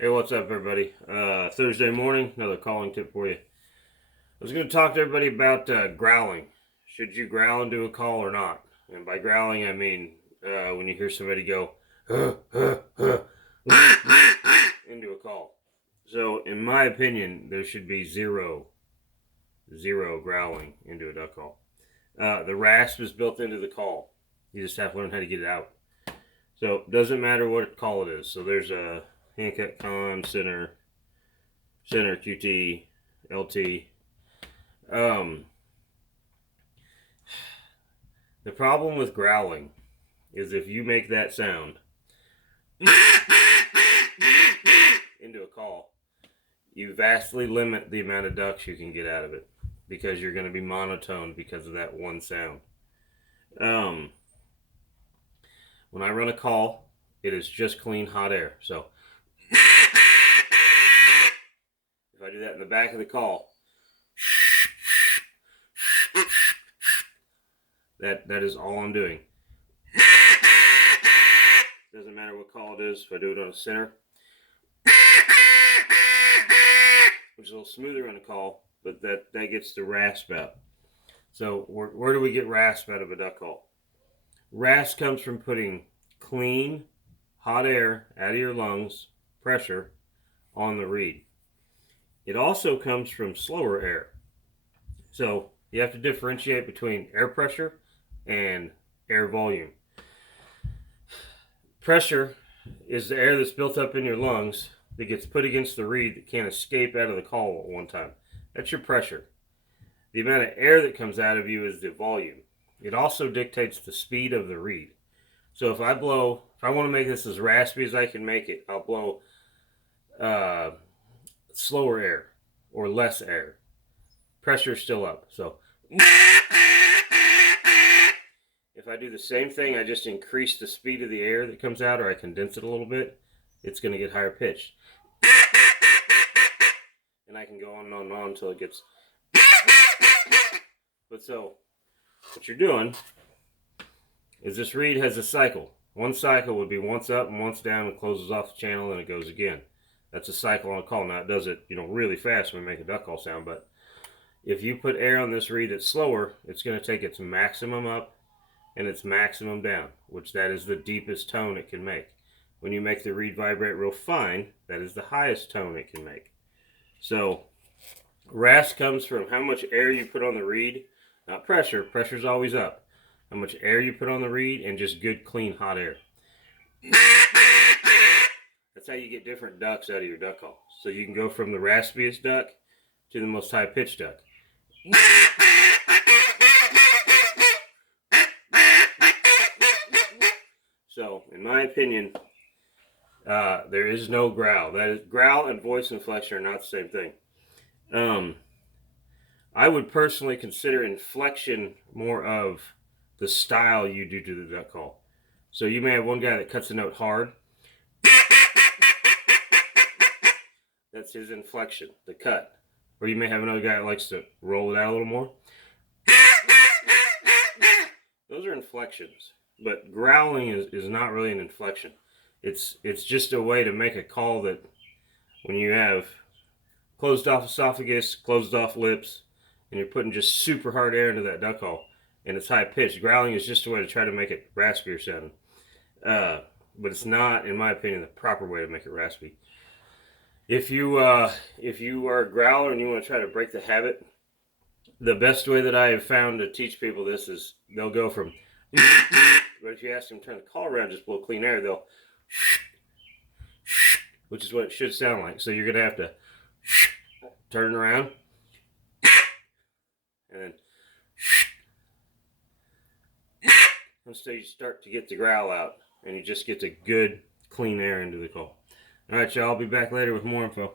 Hey, what's up, everybody? Thursday morning, another calling tip for you. I was going to talk to everybody about growling. Should you growl into a call or not? And by growling, I mean when you hear somebody go into a call. So, in my opinion, there should be zero growling into a duck call. The rasp is built into the call. You just have to learn how to get it out. So, it doesn't matter what call it is. So, there's a handcut con, center, QT, LT. The problem with growling is if you make that sound into a call, you vastly limit the amount of ducks you can get out of it because you're going to be monotone because of that one sound. When I run a call, it is just clean hot air. So if I do that in the back of the call, that is all I'm doing. Doesn't matter what call it is. If I do it on a center, which is a little smoother on a call, but that gets the rasp out. So where do we get rasp out of a duck call? Rasp comes from putting clean, hot air out of your lungs, pressure, on the reed. It also comes from slower air. So you have to differentiate between air pressure and air volume. Pressure is the air that's built up in your lungs that gets put against the reed that can't escape out of the call at one time. That's your pressure. The amount of air that comes out of you is the volume. It also dictates the speed of the reed. So if I want to make this as raspy as I can make it, I'll blow slower air or less air. Pressure's still up. So if I do the same thing, I just increase the speed of the air that comes out, or I condense it a little bit, it's going to get higher pitched. And I can go on and on and on until it gets... But so, what you're doing is this reed has a cycle. One cycle would be once up and once down and closes off the channel and it goes again. That's a cycle on a call. Now it does it, really fast when we make a duck call sound, but if you put air on this reed that's slower, it's going to take its maximum up and its maximum down, which that is the deepest tone it can make. When you make the reed vibrate real fine, that is the highest tone it can make. So rasp comes from how much air you put on the reed, not pressure. Pressure's always up. How much air you put on the reed and just good, clean, hot air. That's how you get different ducks out of your duck call. So you can go from the raspiest duck to the most high-pitched duck. So, in my opinion, there is no growl. That is, growl and voice inflection are not the same thing. I would personally consider inflection more of the style you do to the duck call. So you may have one guy that cuts a note hard. That's his inflection, the cut. Or you may have another guy that likes to roll it out a little more. Those are inflections. But growling is not really an inflection. It's just a way to make a call that when you have closed off esophagus, closed off lips, and you're putting just super hard air into that duck call, and it's high pitched. Growling is just a way to try to make it raspier sounding. But it's not, in my opinion, the proper way to make it raspy. If you are a growler and you want to try to break the habit, the best way that I have found to teach people this is they'll go from, but if you ask them to turn the call around, just blow clean air, they'll, which is what it should sound like. So you're going to have to turn it around, and then until you start to get the growl out, and you just get the good, clean air into the call. All right, y'all. I'll be back later with more info.